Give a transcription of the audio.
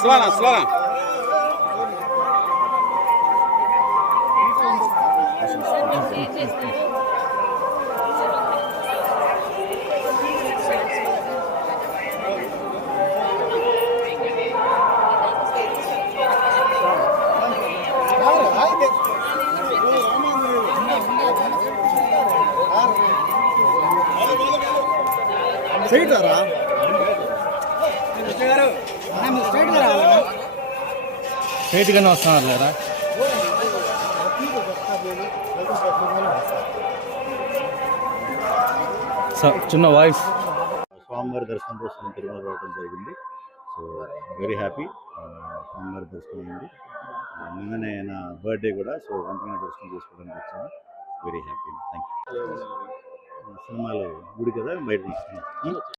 స్లోనా straight రా straight గానే వస్తున్నారు లేదా చిన్న వాయిస్. స్వామివారి దర్శనం కోసం తిరుమల రావడం జరిగింది. So very happy. స్వామివారి దర్శనం ఉంది. నిన్ననే నా బర్త్డే కూడా. సో వెంటనే దర్శనం చేసుకోవడానికి వచ్చాను. Very happy. Thank you. సినిమాలో గుడి కదా బయట తీసుకున్నాను.